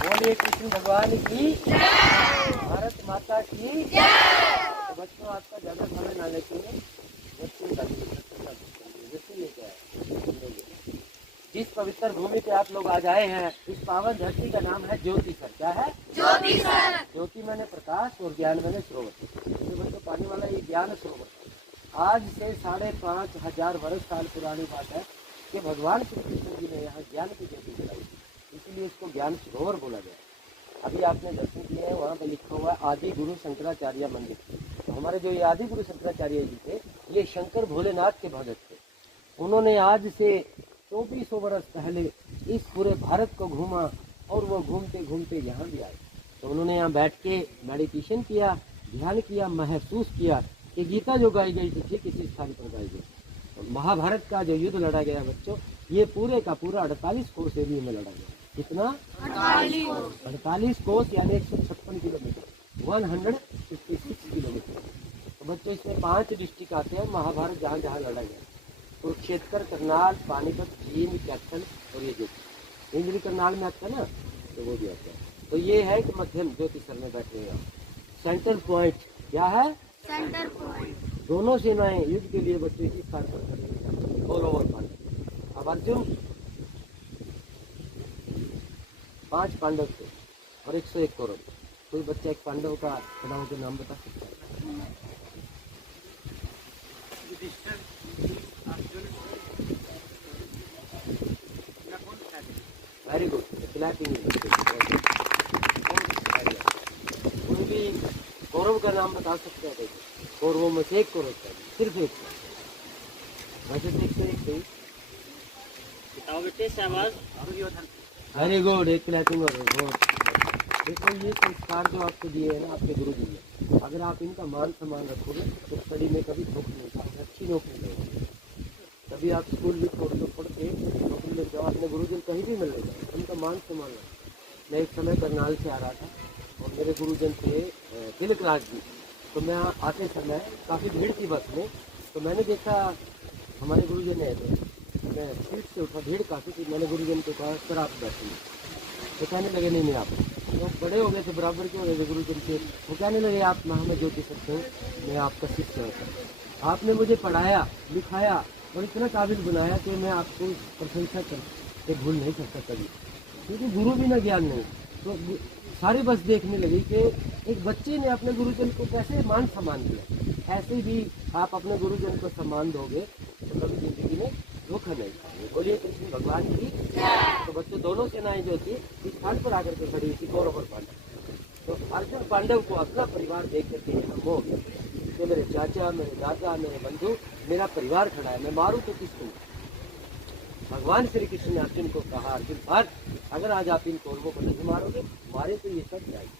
बोलिए कृष्ण भगवान की जय, भारत माता की जय। तो बच्चों आपका ज्यादा समय ना लेते हुए जिस पवित्र भूमि पे आप लोग आज आए हैं, इस पावन धरती का नाम है ज्योति सर। क्या है? ज्योति सर। ज्योति मैंने प्रकाश और ज्ञान मैंने सरोवर। तो बच्चों पानी वाला ये ज्ञान सरोवर आज से 5,500 वर्ष साल पुरानी बात है कि भगवान श्री कृष्ण जी ने यहाँ ज्ञान की ज्योति जलाई, इसीलिए इसको ज्ञान सरोवर बोला गया। अभी आपने दर्शन किए हैं, वहाँ पे लिखा हुआ है आदि गुरु शंकराचार्य मंदिर। तो हमारे जो ये आदि गुरु शंकराचार्य जी थे, ये शंकर भोलेनाथ के भगत थे। उन्होंने आज से 2400 वर्ष पहले इस पूरे भारत को घूमा और वो घूमते घूमते यहाँ भी आए। तो उन्होंने यहाँ बैठ के मेडिटेशन किया, ध्यान किया, महसूस किया कि गीता जो गाई गई थी ठीक इसी स्थान पर गाई गई। तो महाभारत का जो युद्ध लड़ा गया बच्चों, ये पूरे का पूरा 48 कोस एरिया में लड़ा गया। कितना? 48 कोस यानी 156 किलोमीटर, 156 किलोमीटर। तो बच्चों इसमें 5 डिस्ट्रिक्ट आते हैं महाभारत जहाँ जहाँ लड़ा गया। कुरुक्षेत्र, करनाल, पानीपत, जींद, कैथल और ये ज्योति। इंद्री करनाल में आता है ना, तो वो भी आता है। तो ये है कि मध्यम ज्योति सर में बैठे हैं। सेंटर पॉइंट क्या है? Centre point. दोनों सेनाएं युद्ध के लिए बच्चों इसी स्थान पर खड़े और ओवर पांडव। अब अर्जुन 5 पांडव थे और 101 कौरव। कोई बच्चा एक पांडव का खिलाड़ियों के नाम बता सकता है? Very good, clapping. उनकी कौरव का नाम बता सकते हैं? कौरवों में से एक कौरव था, सिर्फ एक। वैसे तो 101 थे। बताओ बेटे शाबाश। वेरी गुड, एक क्लैपिंग और देखो ये संस्कार जो आपको दिए हैं ना आपके गुरु जी ने, अगर आप इनका मान सम्मान रखोगे तो स्टडी में कभी धोख नहीं पाओगे, अच्छी नौकरी लगेगी। कभी आप स्कूल भी छोड़ दो, पढ़ के नौकरी लग जाओ, अपने गुरु जी कहीं भी मिल जाए, उनका मान सम्मान रखो। मैं एक समय करनाल से आ रहा था और मेरे गुरुजन थे तिलक राज जी। तो मैं आते समय काफ़ी भीड़ थी बस में, तो मैंने देखा हमारे गुरुजन ने, मैं सीट से उठा, भीड़ काफ़ी थी। मैंने गुरुजन को कहा सर आप बैठिए। तो कहने लगे नहीं आप। तो बड़े हो गए थे, बराबर के हो गए थे गुरुजन के। वो कहने लगे आप हमें जो दे सकते हो, मैं आपका शिष्य हूँ। आपने मुझे पढ़ाया, लिखाया और इतना काबिल बनाया कि मैं आपको प्रशंसा करके भूल नहीं सकता कभी, क्योंकि गुरु बिना ज्ञान नहीं। तो सारी बस देखने लगी कि एक बच्चे ने अपने गुरुजन को कैसे मान सम्मान दिया। ऐसे भी आप अपने गुरुजन को सम्मान दोगे तो कभी जिंदगी में धोखा नहीं खाएंगे। बोलिए कृष्ण भगवान की। तो बच्चों दोनों सेनाएं जो थी इस स्थान पर आकर के खड़ी थी, कौरव और पांडव। तो अर्जुन पांडव को अपना परिवार देख करके यहाँ मोह हो गया। तो मेरे चाचा, मेरे दादा, मेरे बंधु, मेरा परिवार खड़ा है, मैं मारूं तो किसको? भगवान श्री कृष्ण ने अर्जुन को कहा, अर्जुन अगर आज आप इन कौरवों को नहीं मारोगे, मारे तो ये सब जाएगी।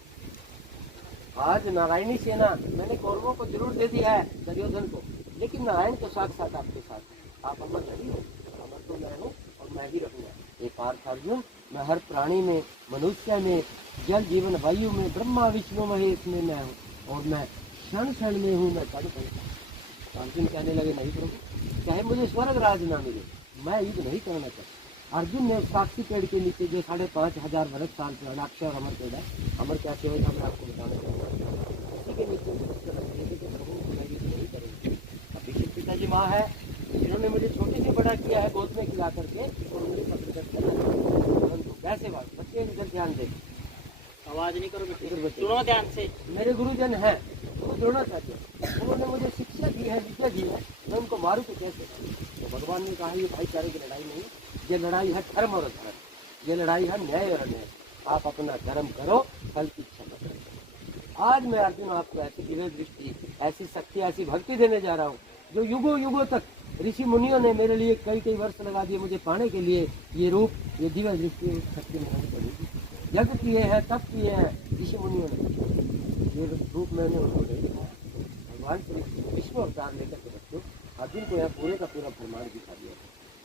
आज नारायणी सेना मैंने कौरवों को जरूर दे दिया है, दुर्योधन को, लेकिन नारायण तो साथ आपके साथ। आप अमर नहीं हो, अमर तो मैं हूँ और मैं ही रहूंगा। एक पार्थ अर्जुन, मैं हर प्राणी में, मनुष्य में, जल जीवन वायु में, ब्रह्मा विष्णु महेश में मैं हूँ और मैं क्षण क्षण में हूँ, मैं कण कण। अर्जुन कहने लगे नहीं प्रभु, चाहे मुझे स्वर्ग राज ना मिले, मैं युद्ध नहीं करना चाहता। अर्जुन ने साक्षी पेड़ के नीचे जो 5,500 वर्ष साल पुराना अक्षय और अमर पेड़ है, अमर क्या पेड़ है मैं आपको बताना चाहूँगा, उसी के नीचे अभी पिताजी माँ है जिन्होंने मुझे छोटे से बड़ा किया है, गोद में खिला करके, और मुझे कैसे बात बच्चे इधर ध्यान दे, आवाज नहीं करो बेटे, सुनो ध्यान से। मेरे गुरुजन है वो जोड़ना चाहते हैं, उन्होंने मुझे शिक्षा दी है, विद्या दी है, मैं उनको मारूं तो कैसे? तो भगवान ने कहा ये भाईचारे की लड़ाई नहीं, ये लड़ाई है धर्म और अधर्म, ये लड़ाई है न्याय और अन्याय। आप अपना धर्म करो, फल की इच्छा मत करो। आज मैं अर्जुन आपको ऐसी दिव्य दृष्टि, ऐसी शक्ति, ऐसी भक्ति देने जा रहा हूँ जो युगों युगों तक ऋषि मुनियों ने मेरे लिए कई वर्ष लगा दिए मुझे पाने के लिए। ये रूप, ये दिव्य दृष्टि शक्ति मिलनी पड़ेगी। यज्ञ किए हैं, तप किए हैं ऋषि मुनियों ने, ये रूप मैंने उनको नहीं दिखाया। भगवान श्री विष्णु अवतार लेकर के बच्चों अर्जुन को यहाँ पूरे का पूरा प्रमाण दिखा दिया,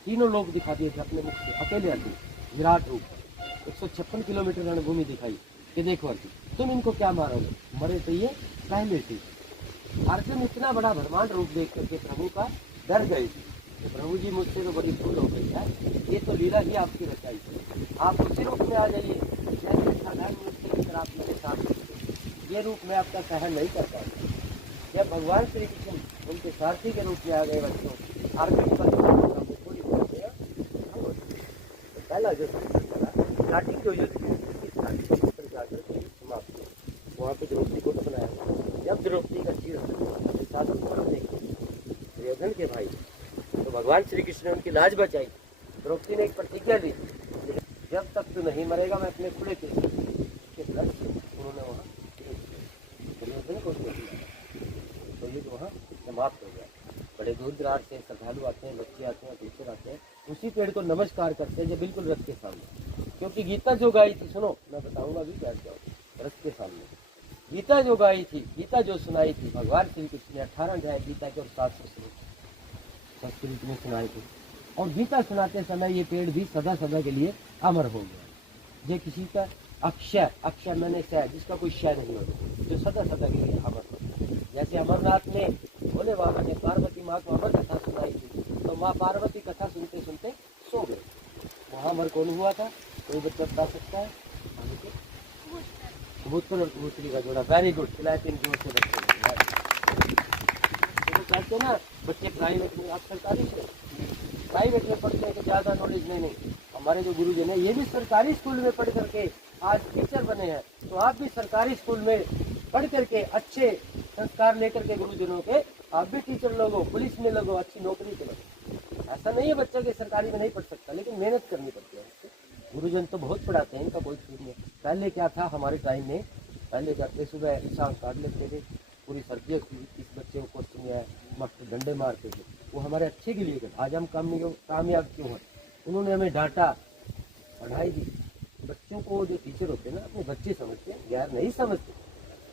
तीनों लोग दिखा दिए थे अपने मुख से, अकेले अर्जुन विराट रूप 156 किलोमीटर रणभूमि दिखाई कि देखो अर्जुन तुम इनको क्या मारोगे, मरे तो ये पहले थे। अर्जुन इतना बड़ा ब्रह्मांड रूप देख करके प्रभु का डर गए थे, तो प्रभु जी मुझसे तो बड़ी भूल हो गई है, ये तो लीला ही आपकी रचाई है। आप उसी रूप में आ जाइए जैसे साधारण मनुष्य की तरह आप मेरे साथ हैं। ये रूप में आपका सहन नहीं कर पाता। जब भगवान श्री कृष्ण उनके सारथी के रूप में आ गए बच्चों, आर्थिक थोड़ी पहला जो स्टार्टिंग जो युद्ध समाप्त हुआ, वहाँ पे द्रौपदी को बनाया। जब द्रौपदी का चीर दुर्योधन के भाई, तो भगवान श्री कृष्ण ने उनकी लाज बचाई। द्रौपदी ने एक प्रतिज्ञा ली, जब तक तू नहीं मरेगा मैं अपने खुले के ब्लड से उन्होंने वहाँ दुर्योधन को तो युद्ध वहाँ समाप्त हो गया। बड़े दूर दराज से श्रद्धालु आते हैं, बच्चे आते हैं, टीचर आते हैं, उसी पेड़ को नमस्कार करते हैं जो बिल्कुल रथ के सामने। क्योंकि गीता जो गाई थी, सुनो मैं बताऊंगा अभी क्या क्या रथ के सामने गीता जो गाई थी, गीता जो सुनाई थी भगवान श्री कृष्ण ने 18 अध्याय गीता के और 700 संस्कृत में सुनाई थी। और गीता सुनाते समय ये पेड़ भी सदा सदा के लिए अमर हो गया। ये किसी का अक्षय, अक्षय मैंने क्षय, जिसका कोई क्षय नहीं होता, जो सदा सदा के लिए अमर होता। जैसे अमरनाथ में भोले बाबा ने पार्वती माँ को अमर कथा सुनाई थी, तो माँ पार्वती कथा सुनते सुनते सो गए। वहाँ अमर कौन हुआ था, कोई बच्चा बता सकता है? कबूतर और कबूतरी का जोड़ा। वेरी गुड, खिलाए 3 जोर से बच्चे कहते हैं ना बच्चे प्राइवेट में, आप सरकारी से प्राइवेट में पढ़ते हैं तो ज़्यादा नॉलेज नहीं। हमारे जो गुरुजी ने ये भी सरकारी स्कूल में पढ़ करके आज टीचर बने हैं, तो आप भी सरकारी स्कूल में पढ़ करके अच्छे संस्कार लेकर के गुरुजनों के आप भी टीचर लोगो, पुलिस में लगो, अच्छी नौकरी करो। ऐसा नहीं है बच्चा के सरकारी में नहीं पढ़ सकता, लेकिन मेहनत करनी पड़ती है। गुरुजन तो बहुत पढ़ाते हैं, इनका कोई चीज़ नहीं। पहले क्या था हमारे टाइम में, पहले जाते सुबह हिसाब काट लेते थे, पूरी सर्दियों की इस बच्चे को क्वेश्चन में मास्टर डंडे मारते थे, वो हमारे अच्छे के लिए करते। आज हम कामयाब क्यों हैं? उन्होंने हमें डांटा, पढ़ाई दी। बच्चों को जो टीचर होते हैं ना अपने बच्चे समझते हैं, गैर नहीं समझते,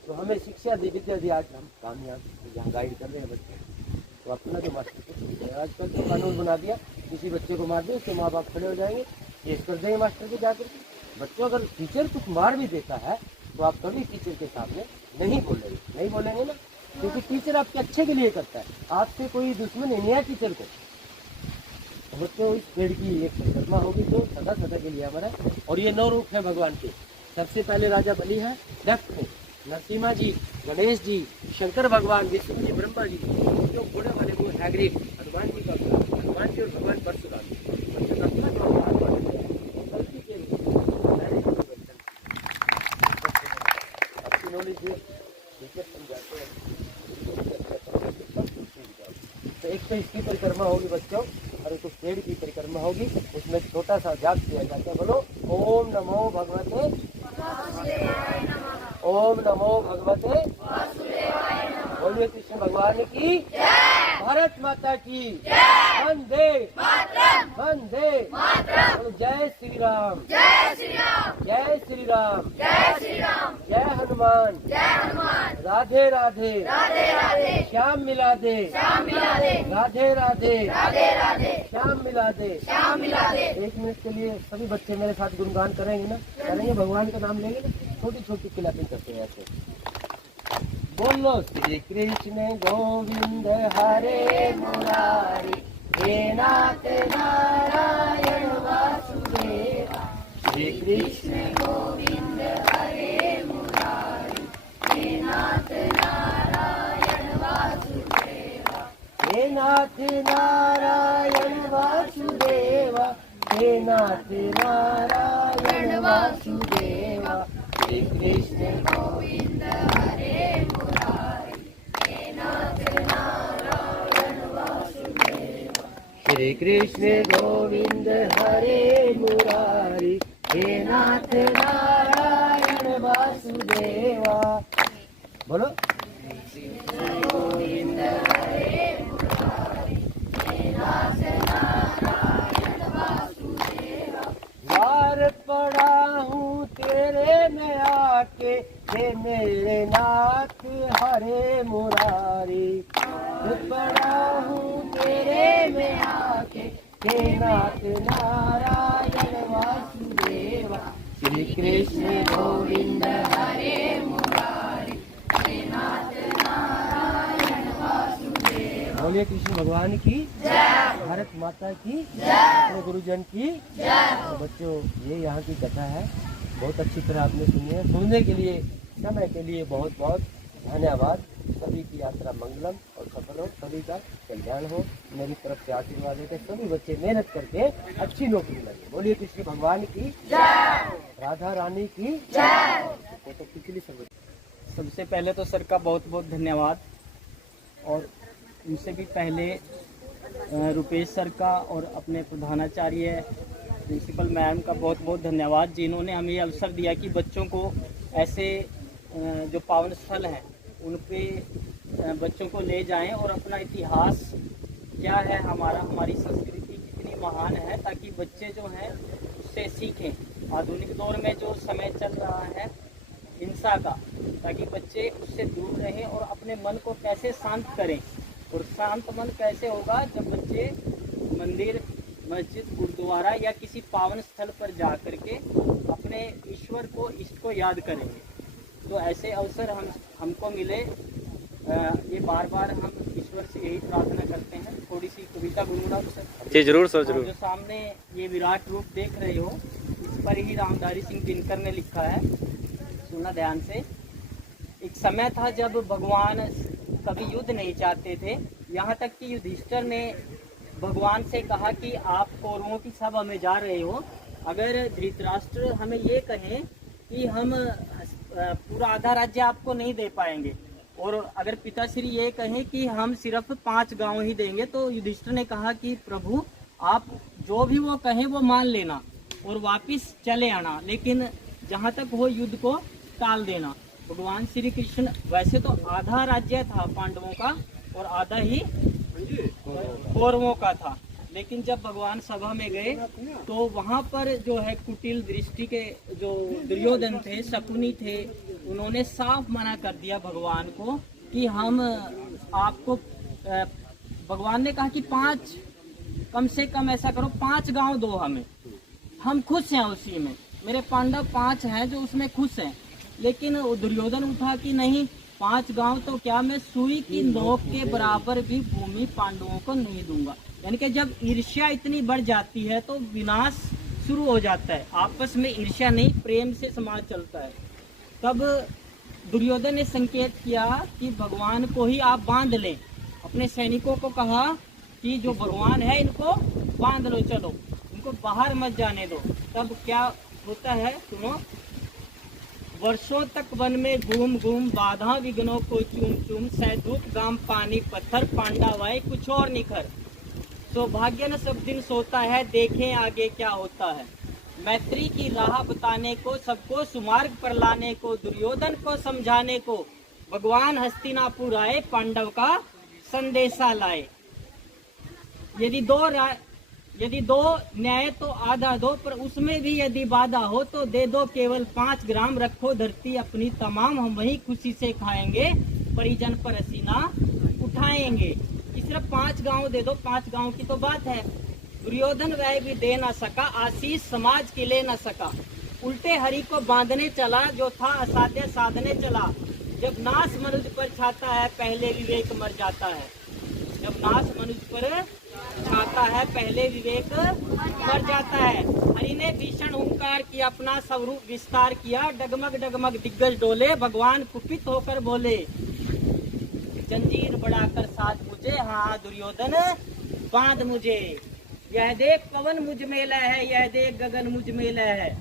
तो हमें शिक्षा दी, विद्या दी, आज हम कामयाब यहाँ गाइड कर रहे हैं बच्चे। तो अपना जो मास्टर आजकल तो कानून बना दिया, किसी बच्चे को मार दे उसके माँ बाप खड़े हो जाएंगे, केस कर देंगे मास्टर को जाकर के। बच्चों अगर टीचर कुछ मार भी देता है तो आप कभी टीचर के सामने नहीं बोलेंगे ना, क्योंकि टीचर आपके अच्छे के लिए करता है, आपसे कोई दुश्मन नहीं है टीचर को। तो बच्चों इस पेड़ की एक परिक्रमा होगी जो सदा सदा के लिए हमारा। और ये 9 रूप है भगवान के। सबसे पहले राजा बलि है लेफ्ट में, नरसिम्हा जी, गणेश जी, शंकर भगवान, विष्णु जी, ब्रह्मा जी, जो घोड़े वाले वो हैग्रीव, हनुमान जी का हनुमान जी और भगवान परशुराम। तो एक तो इसकी परिक्रमा होगी बच्चों, और एक पेड़ की परिक्रमा होगी, उसमें छोटा सा जाप किया जाता है। बोलो ओम नमो भगवते, ओम नमो भगवते, बोलिए कृष्ण भगवान की, भारत माता की, वंदे वंदे, जय श्री राम, जय श्री राम, जय श्री राम, जय हनुमान, राधे राधे, श्याम मिला दे, राधे राधे, श्याम मिला दे। 1 मिनट के लिए सभी बच्चे मेरे साथ गुणगान करेंगे ना, करेंगे, भगवान का नाम लेंगे ना, छोटी छोटी क्लैपिंग करते हैं ऐसे। बोलो श्री कृष्ण गोविंद हरे मुरारी, हे नाथ नारायण वासुदेवा। श्री कृष्ण गोविंद हरे मुरारी, हे नाथ नारायण वासुदेवा। हे नाथ नारायण वासुदेवा, हे नाथ नारायण वासुदेवा। श्री कृष्ण गोविंद हरे मुरारी, हे नाथ नारायण वासुदेवा। श्री कृष्ण गोविंद हरे मुरारी, हे नाथ नारायण वासुदेवा। बोलो गोविंद हरे मुरारी, हे नाथ नारायण वासुदेवा। द्वार पड़ा हूँ तेरे में आके, हे मेरे नाथ हरे मुरारी। पड़ा हूँ तेरे में आके, हे नाथ नारायण वासुदेवा। श्री कृष्ण गोविंद हरे मुरारी, हे नाथ नारायण वासुदेवा। बोलिए कृष्ण भगवान की जय। भारत माता की जय, गुरुजन की जय। तो बच्चों ये यहाँ की कथा है, बहुत अच्छी तरह आपने सुनी है। सुनने के लिए, समय के लिए बहुत बहुत धन्यवाद। सभी की यात्रा मंगलम और सफल हो, सभी का कल्याण हो। मेरी तरफ से आशीर्वाद है कि सभी बच्चे मेहनत करके अच्छी नौकरी लगे। बोलिए कृष्ण भगवान की जय, राधा रानी की जय। तो पिछली सबसे पहले तो सर का बहुत बहुत धन्यवाद, और उनसे भी पहले रुपेश सर का और अपने प्रधानाचार्य प्रिंसिपल मैम का बहुत बहुत धन्यवाद, जिन्होंने हमें ये अवसर दिया कि बच्चों को ऐसे जो पावन स्थल हैं उन पे बच्चों को ले जाएं और अपना इतिहास क्या है, हमारी संस्कृति कितनी महान है, ताकि बच्चे जो हैं उससे सीखें। आधुनिक दौर में जो समय चल रहा है हिंसा का, ताकि बच्चे उससे दूर रहें और अपने मन को कैसे शांत करें। और शांत मन कैसे होगा, जब बच्चे मंदिर, मस्जिद, गुरुद्वारा या किसी पावन स्थल पर जा कर के अपने ईश्वर को, इष्ट को याद करेंगे। तो ऐसे अवसर हमको मिले, ये बार बार हम ईश्वर से यही प्रार्थना करते हैं। थोड़ी सी कविता गुनगुना सर? जी जरूर सर, जरूर। जो सामने ये विराट रूप देख रहे हो, इस पर ही रामधारी सिंह दिनकर ने लिखा है, सुनना ध्यान से। एक समय था जब भगवान कभी युद्ध नहीं चाहते थे, यहाँ तक कि युधिष्ठिर ने भगवान से कहा कि आप कौरवों की सभा में जा रहे हो, अगर धृतराष्ट्र हमें ये कहें कि हम पूरा आधा राज्य आपको नहीं दे पाएंगे, और अगर पिताश्री ये कहें कि हम सिर्फ 5 गांव ही देंगे, तो युधिष्ठिर ने कहा कि प्रभु आप जो भी वो कहें वो मान लेना और वापिस चले आना, लेकिन जहाँ तक हो युद्ध को टाल देना। भगवान श्री कृष्ण, वैसे तो आधा राज्य था पांडवों का और आधा ही कौरवों का था, लेकिन जब भगवान सभा में गए तो वहाँ पर जो है कुटिल दृष्टि के जो दुर्योधन थे, शकुनी थे, उन्होंने साफ मना कर दिया भगवान को कि हम आपको, भगवान ने कहा कि 5, कम से कम ऐसा करो 5 गांव दो हमें, हम खुश हैं उसी में, मेरे पांडव 5 हैं जो उसमें खुश हैं। लेकिन दुर्योधन उठा कि नहीं, 5 गांव तो क्या, मैं सुई की नोक के बराबर भी भूमि पांडवों को नहीं दूंगा। यानी कि जब ईर्ष्या इतनी बढ़ जाती है तो विनाश शुरू हो जाता है। आपस में ईर्ष्या नहीं, प्रेम से समाज चलता है। तब दुर्योधन ने संकेत किया कि भगवान को ही आप बांध लें। अपने सैनिकों को कहा कि जो भगवान है इनको बांध लो, चलो इनको बाहर मत जाने दो। तब क्या होता है सुनो, वर्षों तक वन में घूम घूम बाधा विघ्नों को चूम चूम, सैधूप गाम पानी पत्थर, पांडवाए कुछ और निखर, सौभाग्य न सब दिन सोता है, देखें आगे क्या होता है। मैत्री की राह बताने को, सबको सुमार्ग पर लाने को, दुर्योधन को समझाने को भगवान हस्तिनापुर आए, पांडव का संदेशा लाए। यदि दो न्याय तो आधा दो, पर उसमें भी यदि बाधा हो तो दे दो केवल 5 ग्राम, रखो धरती अपनी तमाम, हम वही खुशी से खाएंगे, परिजन पर हसीना उठाएंगे। सिर्फ 5 गांव दे दो, 5 गांव की तो बात है। दुर्योधन वह भी दे ना सका, आशीष समाज के ले ना सका, उल्टे हरि को बांधने चला, जो था असाध्य साधने चला। जब नाश मनुष्य पर छाता है, पहले विवेक मर जाता है। जब नाश मनुष्य पर छाता है, पहले विवेक मर जाता है। हरि ने भीषण हुंकार किया, अपना स्वरूप विस्तार किया, डगमग डगमग दिग्गज डोले, भगवान कुपित होकर बोले, जंजीर बढ़ाकर साथ मुझे, हाँ दुर्योधन बांध मुझे। यह देख पवन मुझ में लय है, यह देख गगन मुझ में लय है,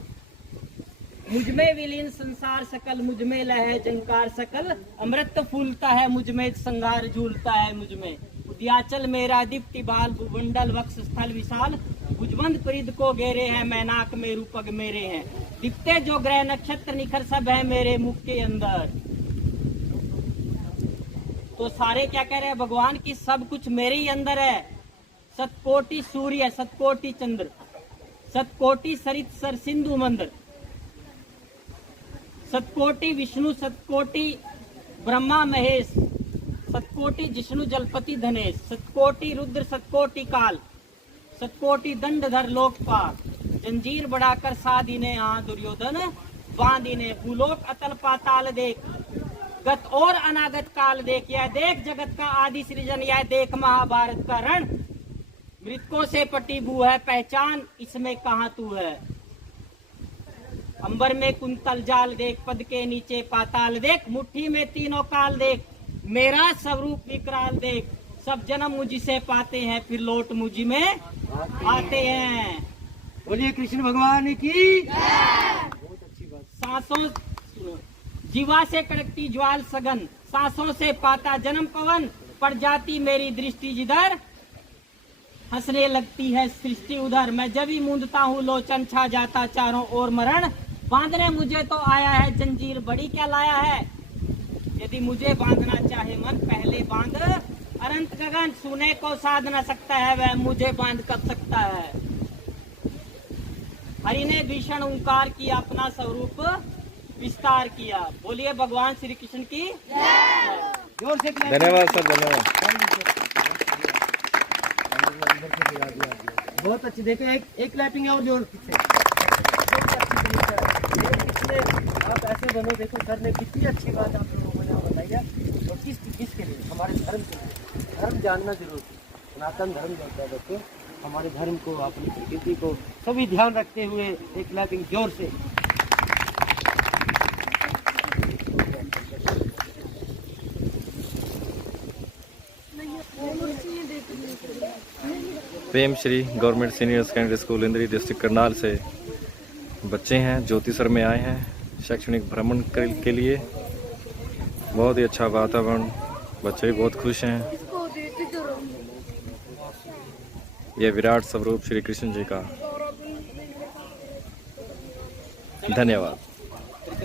मुझ में विलीन संसार सकल, मुझ में लय है जंकार सकल, अमृत फूलता है मुझ में, संगार झूलता है मुझ में। उद्याचल मेरा दीप्ति बाल, भूमंडल वक्ष स्थल विशाल, भुजबंद परिध को घेरे हैं, मैनाक में रूपक मेरे हैं, दिखते जो ग्रह नक्षत्र निखर सब है मेरे मुख के अंदर। तो सारे क्या कह रहे हैं भगवान की, सब कुछ मेरे ही अंदर है। सतकोटि सूर्य, सतकोटि चंद्र, सतकोटि सरित सर सिंधु मंदिर, सतकोटि विष्णु, सतकोटि ब्रह्मा महेश, सतकोटि जिष्णु जलपति धनेश, सतकोटि रुद्र, सतकोटि काल, सतकोटि दंडधर लोकपाल। जंजीर बढ़ाकर साधिने, हाँ दुर्योधन बांधिने, भूलोक अतल पाताल देख, गत और अनागत काल देख, यह देख जगत का आदि सृजन, यह देख महाभारत का रण, मृतकों से पटी बू है पहचान, इसमें कहाँ तू है। अंबर में कुंतल जाल देख, पद के नीचे पाताल देख, मुट्ठी में तीनों काल देख, मेरा स्वरूप विकराल देख। सब जन्म मुझी से पाते हैं, फिर लौट मुझी में आते हैं। बोलिए कृष्ण भगवान की। बहुत अच्छी बात। सांसों जीवा से कड़कती ज्वाल सगन, सांसों से पाता जन्म पवन, पड़ जाती मेरी दृष्टि जिधर, हंसने लगती है सृष्टि उधर। मैं जब ही मूंदता हूँ लोचन, छा जाता चारों ओर मरण, बांधने मुझे तो आया है जंजीर, बड़ी क्या लाया है। यदि मुझे बांधना चाहे मन, पहले बांध अनंत गगन, सुने को साध न सकता है वह, मुझे बांध कब सकता है। हरि ने भीषण ओंकार किया, अपना स्वरूप विस्तार किया। बोलिए भगवान श्री कृष्ण की जोर से धन्यवाद सर, धन्यवाद। बहुत अच्छी। देखो एक क्लैपिंग है और जोर से। आप ऐसे बनो। देखो सर ने कितनी अच्छी बात आप लोगों को बताई है। और किसके लिए? हमारे धर्म के लिए। धर्म जानना जरूरी है। सनातन धर्म जानता है बच्चों। हमारे धर्म को, अपनी प्रकृति को सभी ध्यान रखते हुए एक क्लैपिंग जोर से। Prem Shri government senior secondary school Indri district Karnal से बच्चे हैं, ज्योतिसर में आए हैं शैक्षणिक भ्रमण के लिए। बहुत ही अच्छा वातावरण, बच्चे भी बहुत खुश हैं। यह विराट स्वरूप श्री कृष्ण जी का। धन्यवाद।